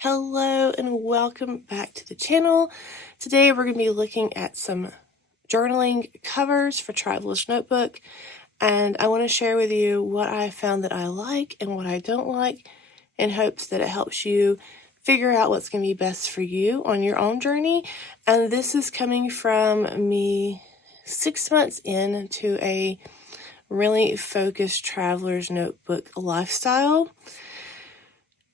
Hello and welcome back to the channel. Today we're going to be looking at some journaling covers for Traveler's Notebook, and I want to share with you what I found that I like and what I don't like in hopes that it helps you figure out what's going to be best for you on your own journey. And this is coming from me 6 months into a really focused Traveler's Notebook lifestyle.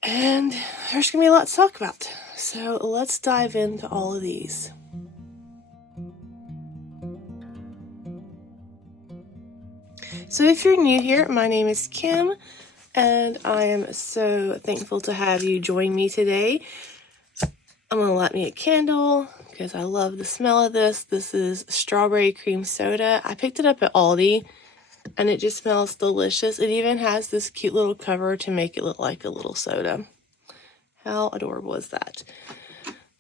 And there's going to be a lot to talk about. So let's dive into all of these. So if you're new here, my name is Kim, and I am so thankful to have you join me today. I'm going to light me a candle because I love the smell of this. This is strawberry cream soda. I picked it up at Aldi. And it just smells delicious. It even has this cute little cover to make it look like a little soda. How adorable is that?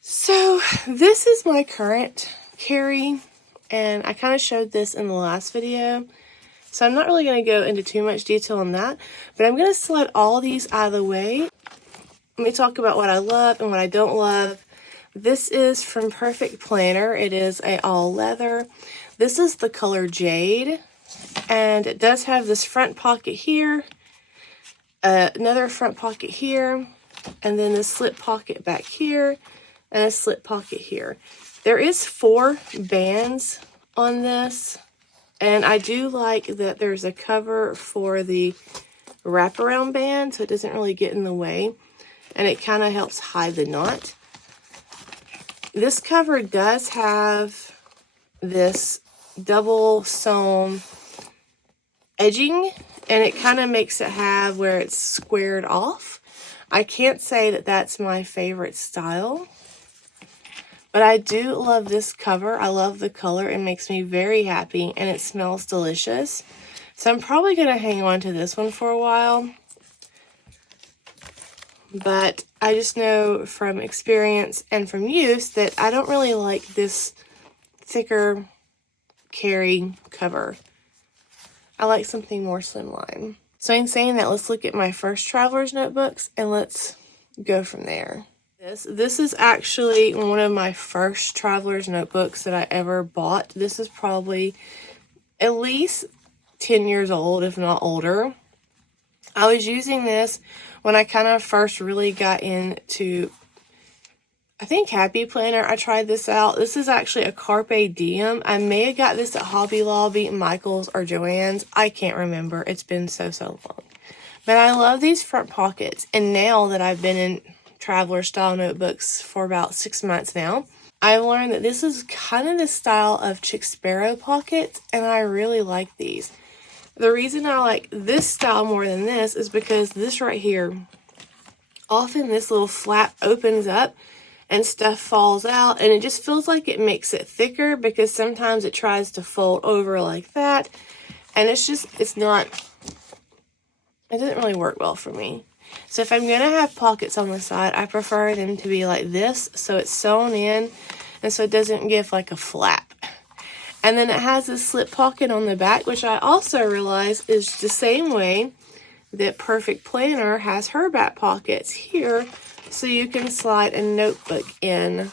So this is my current carry, and I kind of showed this in the last video. So I'm not really going to go into too much detail on that, but I'm going to slide all these out of the way. Let me talk about what I love and what I don't love. This is from Perfect Planner. It is a all leather. This is the color Jade. And it does have this front pocket here, another front pocket here, and then this slip pocket back here, and a slip pocket here. There is 4 bands on this, and I do like that there's a cover for the wraparound band, so it doesn't really get in the way, and it kind of helps hide the knot. This cover does have this double sewn edging, and it kind of makes it have where it's squared off. I can't say that that's my favorite style, but I do love this cover. I love the color. It makes me very happy, and it smells delicious. So I'm probably going to hang on to this one for a while, but I just know from experience and from use that I don't really like this thicker carry cover. I like something more slimline. So in saying that, let's look at my first Traveler's Notebooks and let's go from there. This is actually one of my first Traveler's Notebooks that I ever bought. This is probably at least 10 years old, if not older. I was using this when I kind of first really got into, I think, Happy Planner. I tried this out. This is actually a Carpe Diem. I may have got this at Hobby Lobby, Michael's, or Joann's. I can't remember. It's been so long. But I love these front pockets. And now that I've been in Traveler style notebooks for about 6 months now, I've learned that this is kind of the style of chick sparrow pockets, and I really like these. The reason I like this style more than this is because this right here, often this little flap opens up and stuff falls out, and it just feels like it makes it thicker because sometimes it tries to fold over like that, and it doesn't really work well for me. So if I'm gonna have pockets on the side, I prefer them to be like this, so it's sewn in and so it doesn't give like a flap. And then it has this slip pocket on the back, which I also realize is the same way that Perfect Planner has her back pockets here, so you can slide a notebook in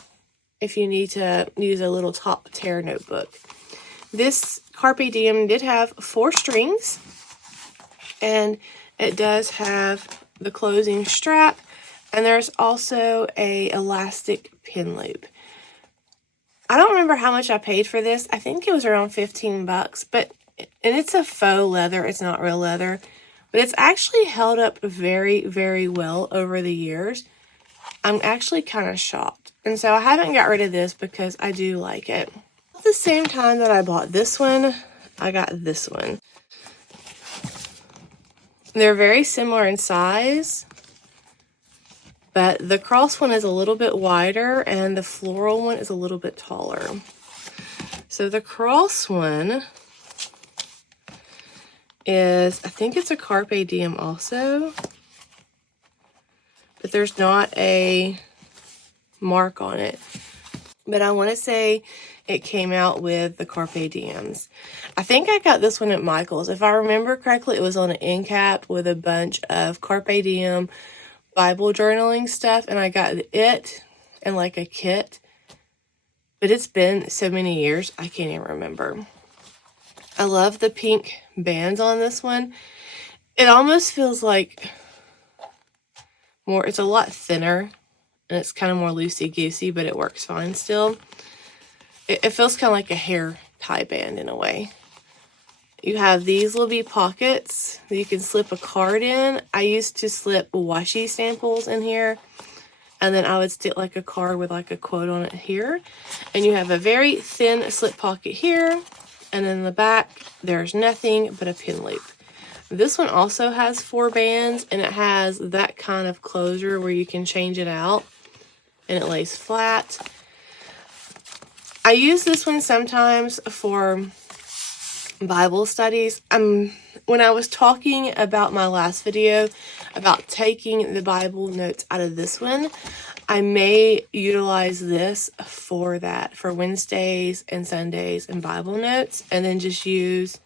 if you need to use a little top tear notebook. This Carpe Diem did have 4 strings, and it does have the closing strap, and there's also a elastic pin loop. I don't remember how much I paid for this. I think it was around 15 bucks, and it's a faux leather. It's not real leather, but it's actually held up very, very well over the years. I'm actually kind of shocked. And so I haven't got rid of this because I do like it. At the same time that I bought this one, I got this one. They're very similar in size, but the cross one is a little bit wider and the floral one is a little bit taller. So the cross one is, I think it's a Carpe Diem also, but there's not a mark on it. But I want to say it came out with the Carpe Diems. I think I got this one at Michael's. If I remember correctly, it was on an end cap with a bunch of Carpe Diem Bible journaling stuff, and I got it and like a kit. But it's been so many years, I can't even remember. I love the pink bands on this one. It almost feels like more, it's a lot thinner, and it's kind of more loosey-goosey, but it works fine still. It feels kind of like a hair tie band in a way. You have these little bitty pockets that you can slip a card in. I used to slip washi samples in here, and then I would stick like a card with like a quote on it here. And you have a very thin slip pocket here, and in the back there's nothing but a pin loop. This one also has 4 bands, and it has that kind of closure where you can change it out, and it lays flat. I use this one sometimes for Bible studies. When I was talking about my last video about taking the Bible notes out of this one, I may utilize this for that, for Wednesdays and Sundays and Bible notes, and then just use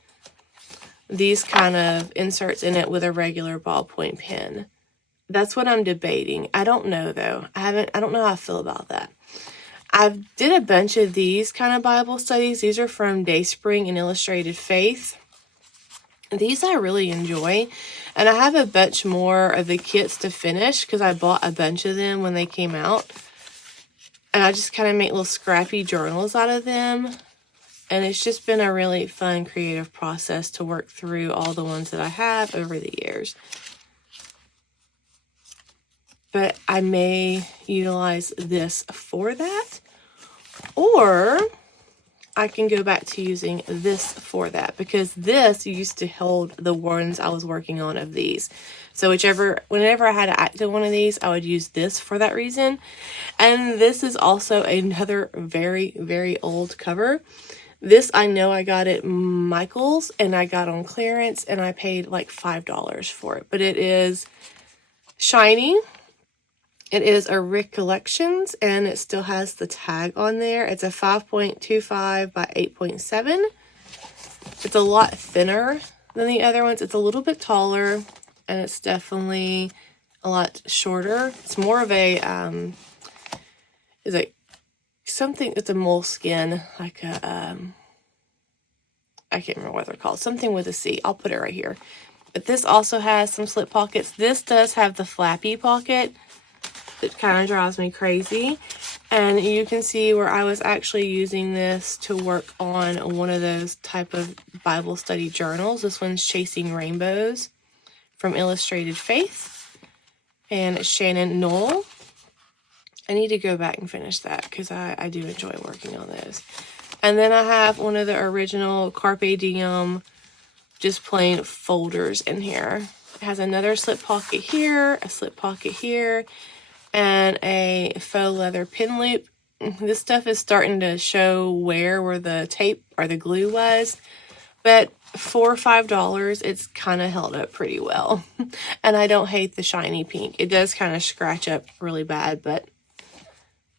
these kind of inserts in it with a regular ballpoint pen. That's what I'm debating. I don't know though. I don't know how I feel about that. I did a bunch of these kind of Bible studies. These are from Dayspring and Illustrated Faith. These I really enjoy. And I have a bunch more of the kits to finish because I bought a bunch of them when they came out. And I just kind of make little scrappy journals out of them. And it's just been a really fun, creative process to work through all the ones that I have over the years. But I may utilize this for that. Or I can go back to using this for that, because this used to hold the ones I was working on of these. So whenever I had an active one of these, I would use this for that reason. And this is also another very, very old cover. This I know I got at Michael's and I got on clearance, and I paid like $5 for it. But it is shiny. It is a Rick Collections, and it still has the tag on there. It's a 5.25 by 8.7. It's a lot thinner than the other ones. It's a little bit taller, and it's definitely a lot shorter. It's more of a, it's a moleskin, like a, I can't remember what they're called. Something with a C. I'll put it right here. But this also has some slip pockets. This does have the flappy pocket. It kind of drives me crazy. And you can see where I was actually using this to work on one of those type of Bible study journals. This one's Chasing Rainbows from Illustrated Faith. And it's Shannon Knoll. I need to go back and finish that because I do enjoy working on those. And then I have one of the original Carpe Diem, just plain folders in here. It has another slip pocket here, a slip pocket here, and a faux leather pin loop. This stuff is starting to show where the tape or the glue was, but for $5, it's kind of held up pretty well. And I don't hate the shiny pink. It does kind of scratch up really bad, but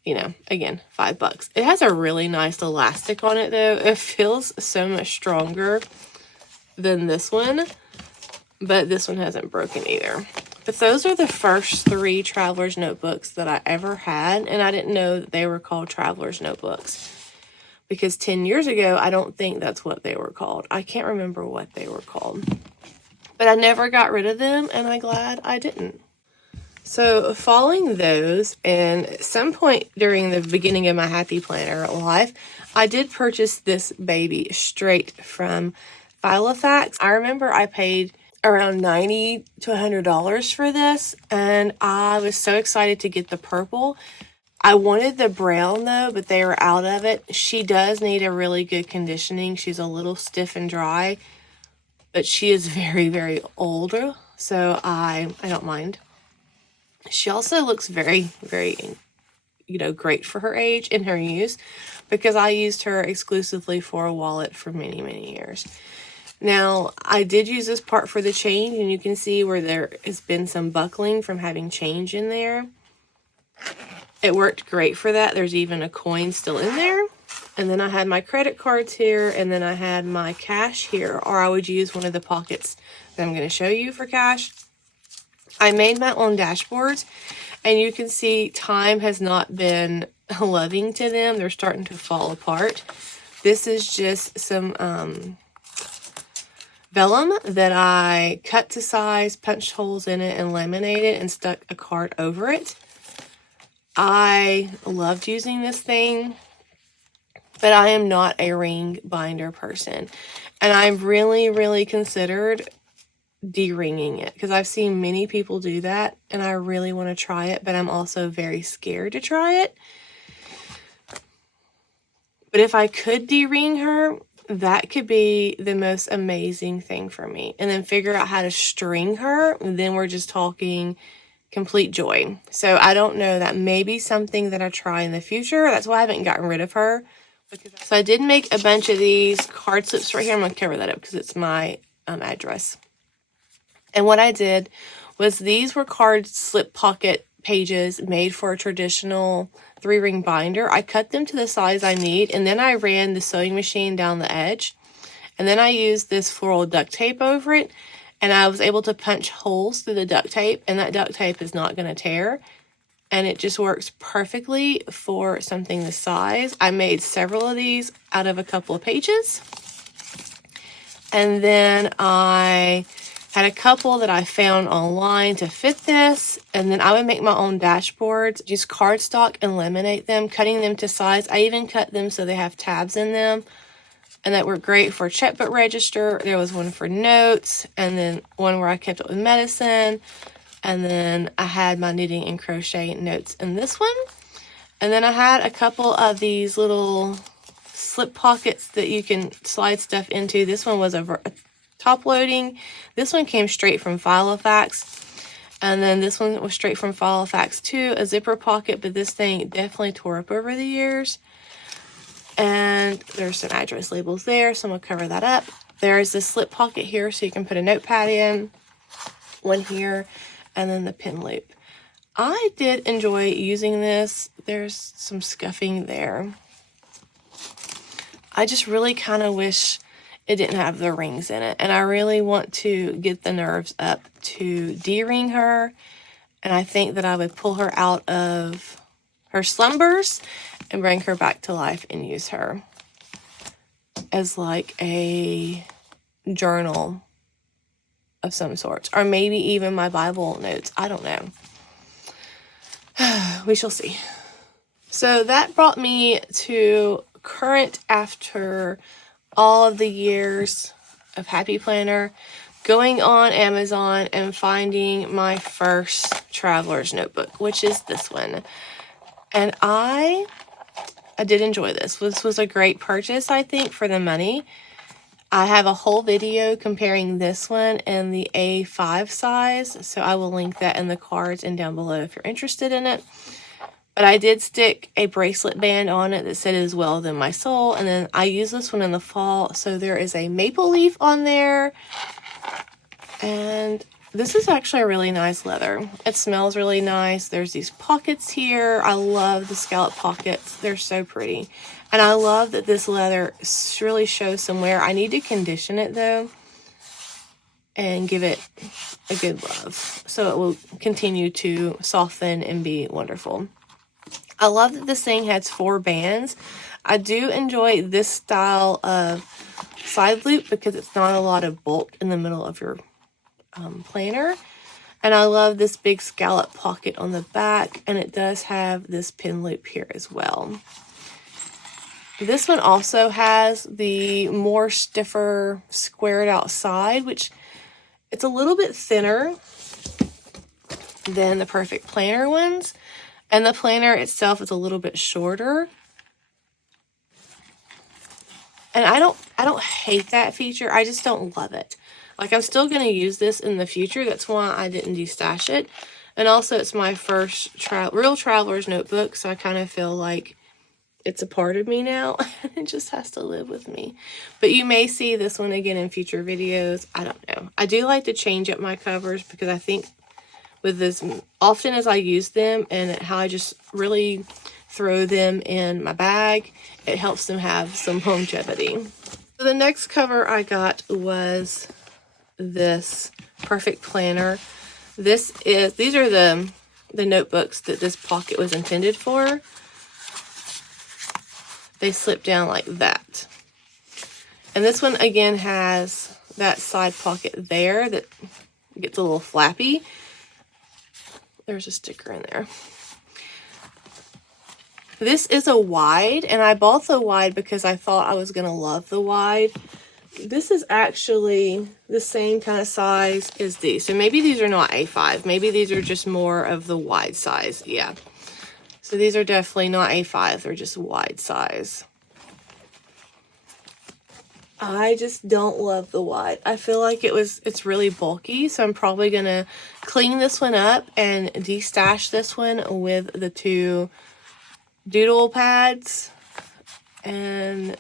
you know, again, $5. It has a really nice elastic on it though. It feels so much stronger than this one, but this one hasn't broken either. But those are the first 3 Traveler's Notebooks that I ever had, and I didn't know that they were called Traveler's Notebooks. Because 10 years ago, I don't think that's what they were called. I can't remember what they were called. But I never got rid of them, and I'm glad I didn't. So following those, and at some point during the beginning of my Happy Planner life, I did purchase this baby straight from Philofax. I remember I paid around $90 to $100 for this, and I was so excited to get the purple. I wanted the brown though, but they were out of it. She does need a really good conditioning. She's a little stiff and dry, but she is very, very older, so I don't mind. She also looks very, very, great for her age in her use, because I used her exclusively for a wallet for many, many years. Now, I did use this part for the change, and you can see where there has been some buckling from having change in there. It worked great for that. There's even a coin still in there. And then I had my credit cards here, and then I had my cash here, or I would use one of the pockets that I'm going to show you for cash. I made my own dashboards, and you can see time has not been loving to them. They're starting to fall apart. This is just some vellum that I cut to size, punched holes in it, and laminated and stuck a card over it. I loved using this thing, but I am not a ring binder person. And I've really considered de-ringing it because I've seen many people do that, and I really want to try it, but I'm also very scared to try it. But if I could de-ring her, that could be the most amazing thing for me. And then figure out how to string her, then we're just talking complete joy. So I don't know, that may be something that I try in the future. That's why I haven't gotten rid of her. So I did make a bunch of these card slips right here. I'm going to cover that up because it's my address. And what I did was, these were card slip pocket pages made for a traditional 3-ring binder. I cut them to the size I need, and then I ran the sewing machine down the edge. And then I used this floral duct tape over it, and I was able to punch holes through the duct tape, and that duct tape is not going to tear. And it just works perfectly for something this size. I made several of these out of a couple of pages. And then I had a couple that I found online to fit this, and then I would make my own dashboards, use cardstock and laminate them, cutting them to size. I even cut them so they have tabs in them, and that were great for checkbook register. There was one for notes, and then one where I kept up with medicine, and then I had my knitting and crochet notes in this one. And then I had a couple of these little slip pockets that you can slide stuff into. This one was a top loading. This one came straight from Philofax, and then this one was straight from Philofax too, a zipper pocket, but this thing definitely tore up over the years. And there's some address labels there, so I'm gonna cover that up. There's this slip pocket here, so you can put a notepad in, one here, and then the pin loop. I did enjoy using this. There's some scuffing there. I just really kind of wish it didn't have the rings in it. And I really want to get the nerves up to de-ring her. And I think that I would pull her out of her slumbers and bring her back to life and use her as like a journal of some sort. Or maybe even my Bible notes. I don't know. We shall see. So that brought me to current after all of the years of Happy Planner, going on Amazon and finding my first traveler's notebook, which is this one. And I did enjoy this. This was a great purchase, I think, for the money. I have a whole video comparing this one and the A5 size, so I will link that in the cards and down below if you're interested in it. But I did stick a bracelet band on it that said "It is well within my soul." And then I use this one in the fall. So there is a maple leaf on there. And this is actually a really nice leather. It smells really nice. There's these pockets here. I love the scallop pockets. They're so pretty. And I love that this leather really shows some wear. I need to condition it though and give it a good rub, so it will continue to soften and be wonderful. I love that this thing has 4 bands. I do enjoy this style of side loop because it's not a lot of bulk in the middle of your planner. And I love this big scallop pocket on the back, and it does have this pin loop here as well. This one also has the more stiffer squared out side, which it's a little bit thinner than the Perfect Planner ones. And the planner itself is a little bit shorter. And I don't hate that feature. I just don't love it. Like, I'm still going to use this in the future. That's why I didn't destash it. And also, it's my first real traveler's notebook, so I kind of feel like it's a part of me now. It just has to live with me. But you may see this one again in future videos. I don't know. I do like to change up my covers because I think with this, often as I use them and how I just really throw them in my bag, it helps them have some longevity. So the next cover I got was this Perfect Planner. These are the notebooks that this pocket was intended for. They slip down like that. And this one again has that side pocket there that gets a little flappy. There's a sticker in there. This is a wide, and I bought the wide because I thought I was going to love the wide. This is actually the same kind of size as these. So maybe these are not A5. Maybe these are just more of the wide size. Yeah. So these are definitely not A5. They're just wide size. I just don't love the wide. I feel like it's really bulky. So I'm probably going to clean this one up and destash this one with the 2 doodle pads. And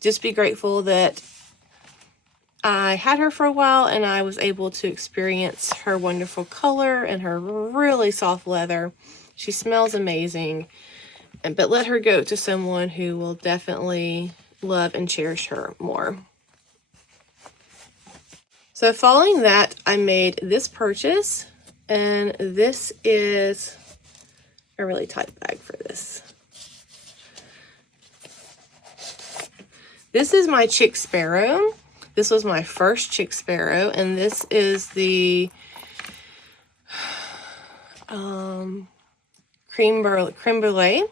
just be grateful that I had her for a while and I was able to experience her wonderful color and her really soft leather. She smells amazing, but let her go to someone who will definitely love and cherish her more. So following that, I made this purchase, and this is a really tight bag for this. This is my chick sparrow. This was my first chick sparrow, and this is the creme brulee.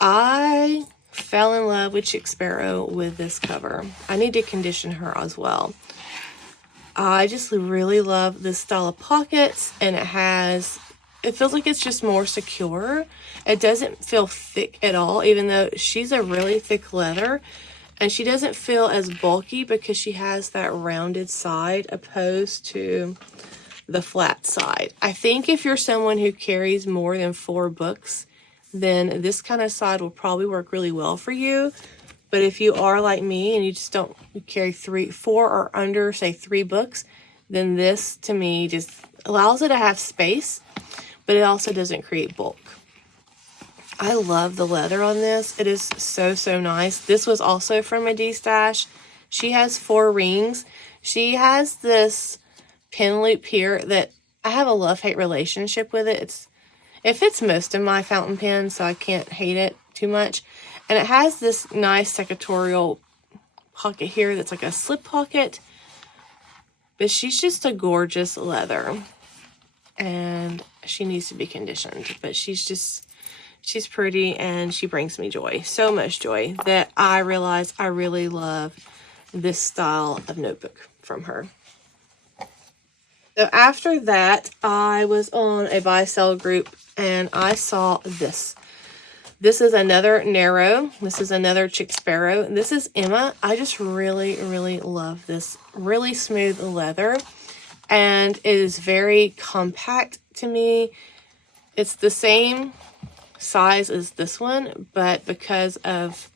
I fell in love with chick sparrow with this cover. I need to condition her as well. I just really love this style of pockets, and it feels like it's just more secure. It doesn't feel thick at all, even though she's a really thick leather. And she doesn't feel as bulky because she has that rounded side opposed to the flat side. I think if you're someone who carries more than 4 books, then this kind of side will probably work really well for you. But if you are like me and you just don't carry 4 or under, say 3 books, then this to me just allows it to have space, but it also doesn't create bulk. I love the leather on this. It is so, so nice. This was also from a D-stash. She has 4 rings. She has this pin loop here that I have a love-hate relationship with it. It fits most of my fountain pens, so I can't hate it too much. And it has this nice secretarial pocket here that's like a slip pocket. But she's just a gorgeous leather. And she needs to be conditioned. But she's pretty and she brings me joy. So much joy that I realize I really love this style of notebook from her. So after that, I was on a buy-sell group and I saw this. This is another narrow. This is another chick sparrow. This is Emma. I just really, really love this really smooth leather. And it is very compact to me. It's the same size as this one, but because of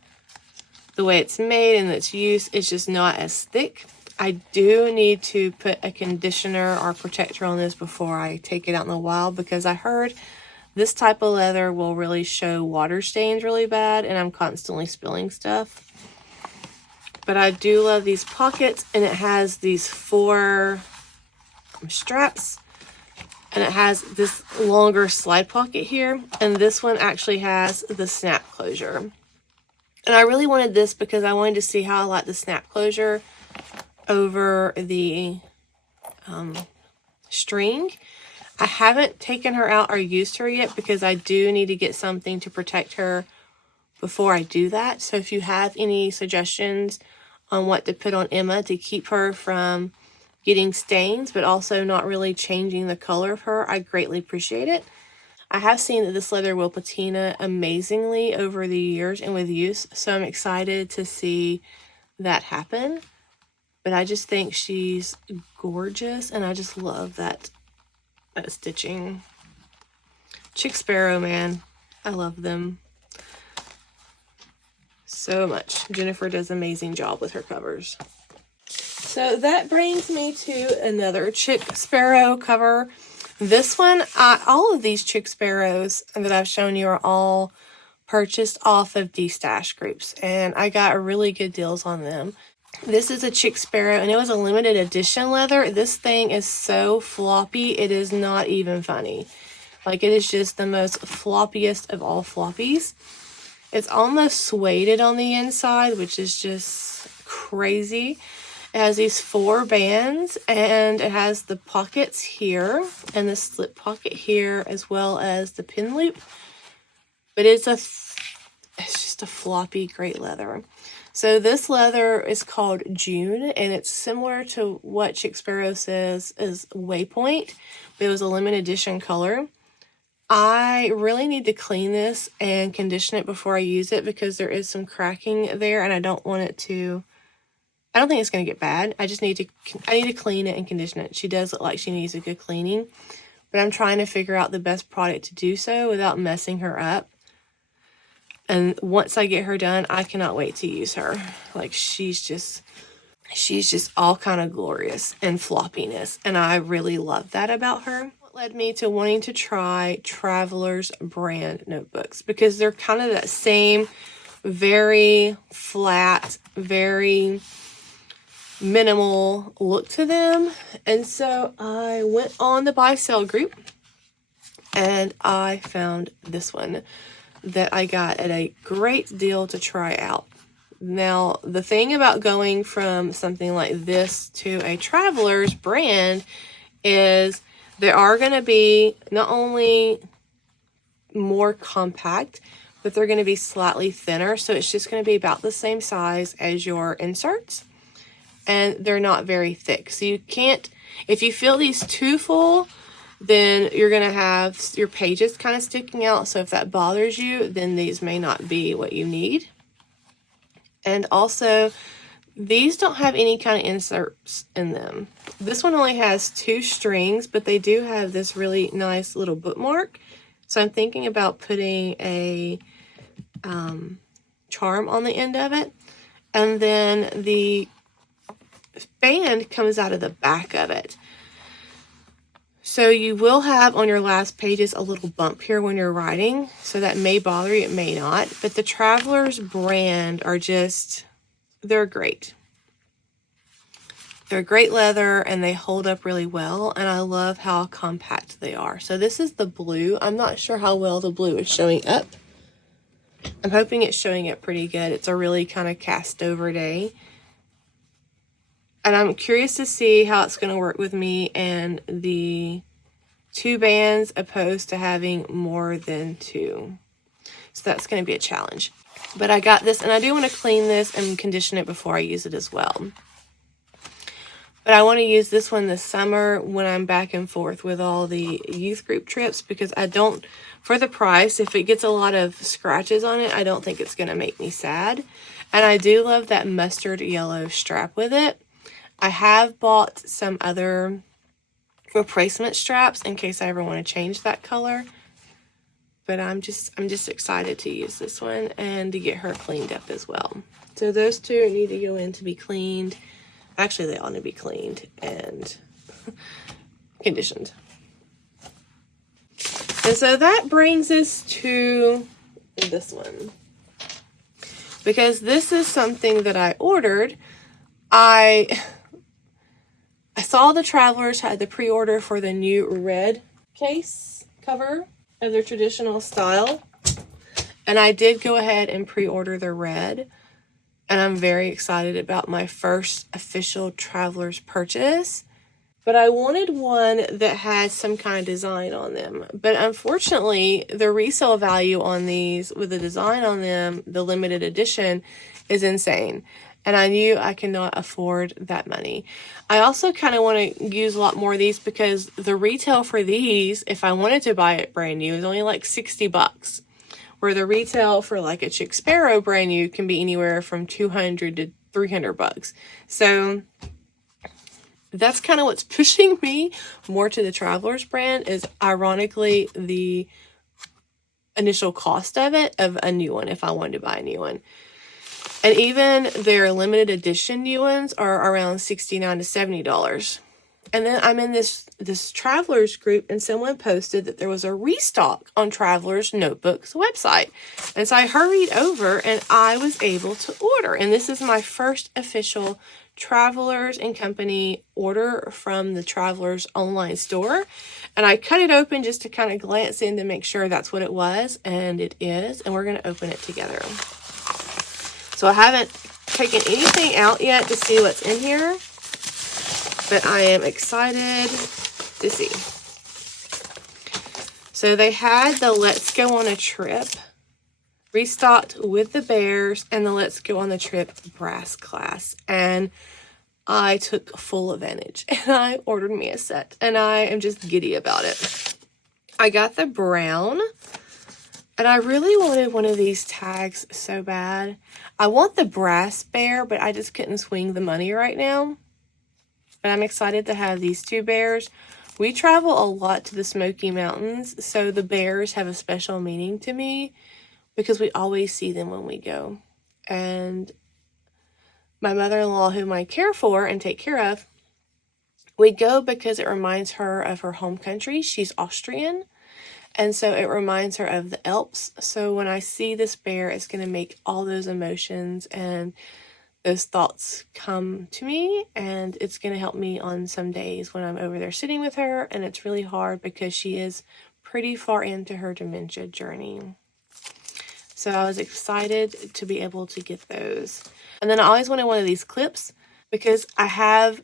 the way it's made and its use, it's just not as thick. I do need to put a conditioner or protector on this before I take it out in the wild, because I heard this type of leather will really show water stains really bad, and I'm constantly spilling stuff. But I do love these pockets, and it has these 4 straps, and it has this longer slide pocket here, and this one actually has the snap closure. And I really wanted this because I wanted to see how I like the snap closure over the string. I haven't taken her out or used her yet because I do need to get something to protect her before I do that. So if you have any suggestions on what to put on Emma to keep her from getting stains, but also not really changing the color of her, I greatly appreciate it. I have seen that this leather will patina amazingly over the years and with use, so I'm excited to see that happen. But I just think she's gorgeous, and I just love that stitching. Chick sparrow, man, I love them so much. Jennifer does an amazing job with her covers. So that brings me to another chick sparrow cover. This one, all of these chick sparrows that I've shown you are all purchased off of D-stash groups, and I got really good deals on them. This is a chick sparrow, and it was a limited edition leather. This thing is so floppy, it is not even funny. Like, it is just the most floppiest of all floppies. It's almost suede on the inside, which is just crazy. It has these 4 bands, and it has the pockets here and the slip pocket here, as well as the pin loop. But it's just a floppy, great leather. So this leather is called June, and it's similar to what Chick Sparrow says is Waypoint, but it was a limited edition color. I really need to clean this and condition it before I use it, because there is some cracking there, and I don't want it to... I don't think it's going to get bad. I need to clean it and condition it. She does look like she needs a good cleaning, but I'm trying to figure out the best product to do so without messing her up. And once I get her done, I cannot wait to use her. Like, she's just all kind of glorious and floppiness, and I really love that about her. What led me to wanting to try Traveler's brand notebooks, because they're kind of that same very flat, very minimal look to them. And so I went on the buy sale group, and I found this one that I got at a great deal to try out. Now, the thing about going from something like this to a Traveler's brand is they are going to be not only more compact, but they're going to be slightly thinner. So it's just going to be about the same size as your inserts, and they're not very thick. So you can't, if you feel these too full, then you're going to have your pages kind of sticking out. So if that bothers you, then these may not be what you need. And also, these don't have any kind of inserts in them. This one only has 2 strings, but they do have this really nice little bookmark. So I'm thinking about putting a charm on the end of it. And then the band comes out of the back of it. So you will have on your last pages a little bump here when you're writing. So that may bother you, it may not. But the Traveler's brand are just, they're great. They're great leather, and they hold up really well. And I love how compact they are. So this is the blue. I'm not sure how well the blue is showing up. I'm hoping it's showing up pretty good. It's a really kind of cast over day. And I'm curious to see how it's going to work with me and the 2 bands opposed to having more than 2. So that's going to be a challenge. But I got this, and I do want to clean this and condition it before I use it as well. But I want to use this one this summer when I'm back and forth with all the youth group trips, because I don't, for the price, if it gets a lot of scratches on it, I don't think it's going to make me sad. And I do love that mustard yellow strap with it. I have bought some other replacement straps in case I ever want to change that color. But I'm just excited to use this one and to get her cleaned up as well. So those 2 need to go in to be cleaned. Actually, they ought to be cleaned and conditioned. And so that brings us to this one, because this is something that I ordered. I saw the Travelers had the pre-order for the new red case cover of their traditional style, and I did go ahead and pre-order the red, and I'm very excited about my first official Travelers purchase. But I wanted one that had some kind of design on them. But unfortunately, the resale value on these with the design on them, the limited edition, is insane. And I knew I could not afford that money. I also kind of want to use a lot more of these, because the retail for these, if I wanted to buy it brand new, is only like $60. Where the retail for like a Chick Sparrow brand new can be anywhere from $200 to $300. So that's kind of what's pushing me more to the Travelers brand, is ironically the initial cost of it, of a new one, if I wanted to buy a new one. And even their limited edition new ones are around $69 to $70. And then I'm in this Travelers group, and someone posted that there was a restock on Travelers Notebooks website. And so I hurried over and I was able to order. And this is my first official Travelers and Company order from the Travelers online store. And I cut it open just to kind of glance in to make sure that's what it was. And it is. And we're going to open it together. So I haven't taken anything out yet to see what's in here, but I am excited to see. So they had the Let's Go on a Trip restocked with the bears and the Let's Go on the Trip brass class. And I took full advantage and I ordered me a set, and I am just giddy about it. I got the brown, and I really wanted one of these tags so bad. I want the brass bear, but I just couldn't swing the money right now. But I'm excited to have these two bears. We travel a lot to the Smoky Mountains, so the bears have a special meaning to me because we always see them when we go. And my mother-in-law, whom I care for and take care of, we go because it reminds her of her home country. She's Austrian, and so it reminds her of the Alps. So when I see this bear, it's going to make all those emotions and those thoughts come to me, and it's going to help me on some days when I'm over there sitting with her, and it's really hard because she is pretty far into her dementia journey. So I was excited to be able to get those. And then I always wanted one of these clips because I have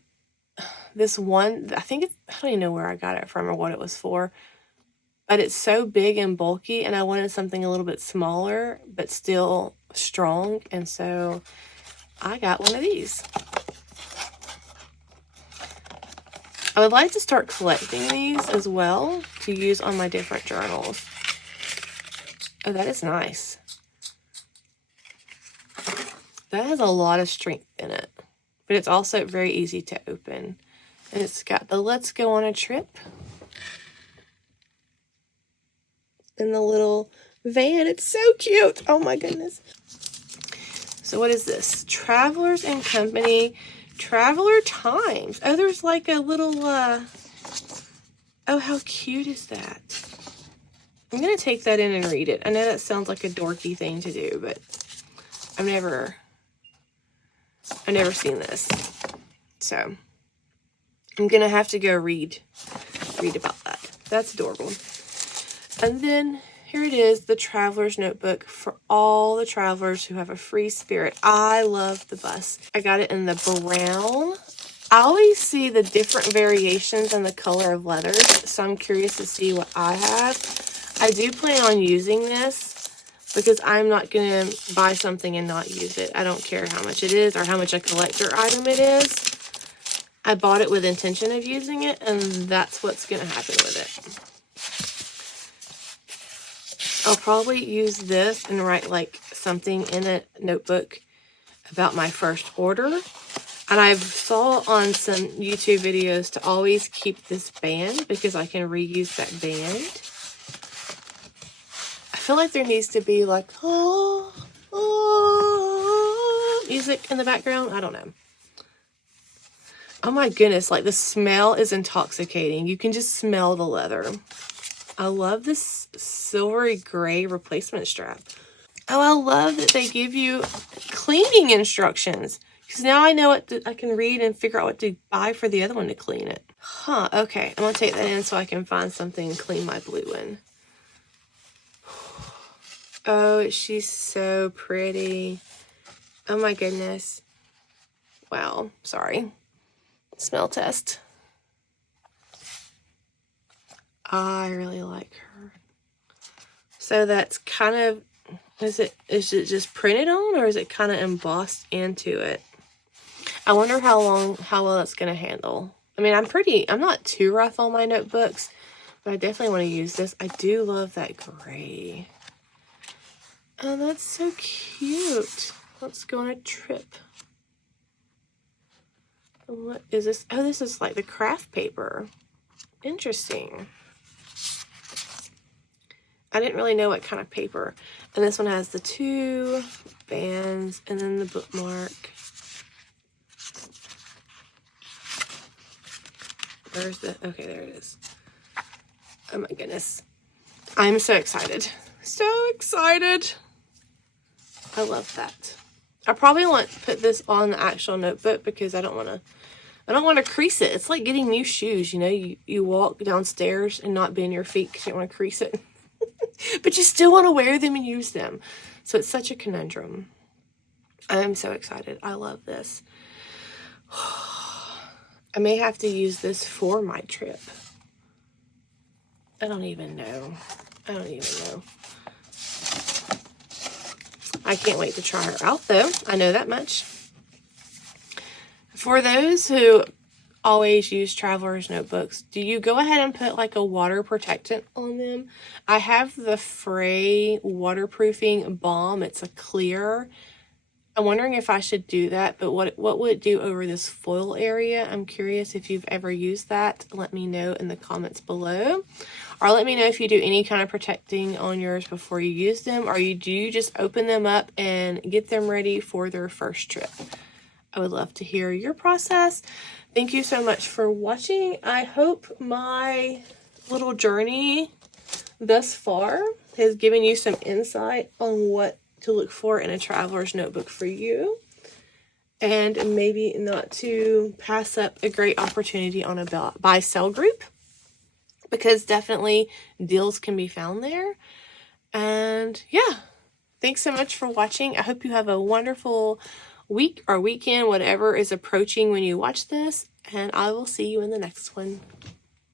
this one, I don't even know where I got it from or what it was for, but it's so big and bulky, and I wanted something a little bit smaller but still strong, and so I got one of these. I would like to start collecting these as well to use on my different journals. Oh, that is nice. That has a lot of strength in it, but it's also very easy to open. And it's got the Let's Go on a Trip and the little van. It's so cute. Oh my goodness. So what is this? Travelers and Company, Traveler Times. Oh, there's like a little, oh, how cute is that? I'm going to take that in and read it. I know that sounds like a dorky thing to do, but I've never seen this. So I'm going to have to go read about that. That's adorable. And then here it is, the Traveler's Notebook for all the travelers who have a free spirit. I love the bus. I got it in the brown. I always see the different variations in the color of letters, so I'm curious to see what I have. I do plan on using this because I'm not going to buy something and not use it. I don't care how much it is or how much a collector item it is. I bought it with intention of using it, and that's what's going to happen with it. I'll probably use this and write like something in a notebook about my first order. And I saw on some YouTube videos to always keep this band because I can reuse that band. I feel like there needs to be like, music in the background. I don't know. Oh my goodness, like the smell is intoxicating. You can just smell the leather. I love this silvery gray replacement strap. Oh, I love that they give you cleaning instructions. Because now I know what I can read and figure out what to buy for the other one to clean it. Huh, okay. I'm going to take that in so I can find something and clean my blue one. Oh, she's so pretty. Oh my goodness. Wow, sorry. Smell test. I really like her. So that's kind of, is it just printed on, or is it kind of embossed into it? I wonder how well that's going to handle. I mean, I'm not too rough on my notebooks, but I definitely want to use this. I do love that gray. Oh, that's so cute. Let's go on a trip. What is this? Oh, this is like the craft paper. Interesting. I didn't really know what kind of paper. And this one has the two bands and then the bookmark. Where's the, okay, there it is. Oh my goodness. I'm so excited. So excited. I love that. I probably won't put this on the actual notebook because I don't want to crease it. It's like getting new shoes, you know, you walk downstairs and not bend your feet because you don't want to crease it. But you still want to wear them and use them. So it's such a conundrum. I am so excited. I love this. I may have to use this for my trip. I don't even know. I don't even know. I can't wait to try her out though. I know that much. For those who always use traveler's notebooks, do you go ahead and put like a water protectant on them? I have the Frey waterproofing balm. It's a clear. I'm wondering if I should do that, but what would it do over this foil area? I'm curious if you've ever used that. Let me know in the comments below. Or let me know if you do any kind of protecting on yours before you use them, or do you just open them up and get them ready for their first trip? I would love to hear your process. Thank you so much for watching. I hope my little journey thus far has given you some insight on what to look for in a traveler's notebook for you, and maybe not to pass up a great opportunity on a buy sell group, because definitely deals can be found there. And yeah, thanks so much for watching. I hope you have a wonderful week or weekend, whatever is approaching when you watch this, and I will see you in the next one.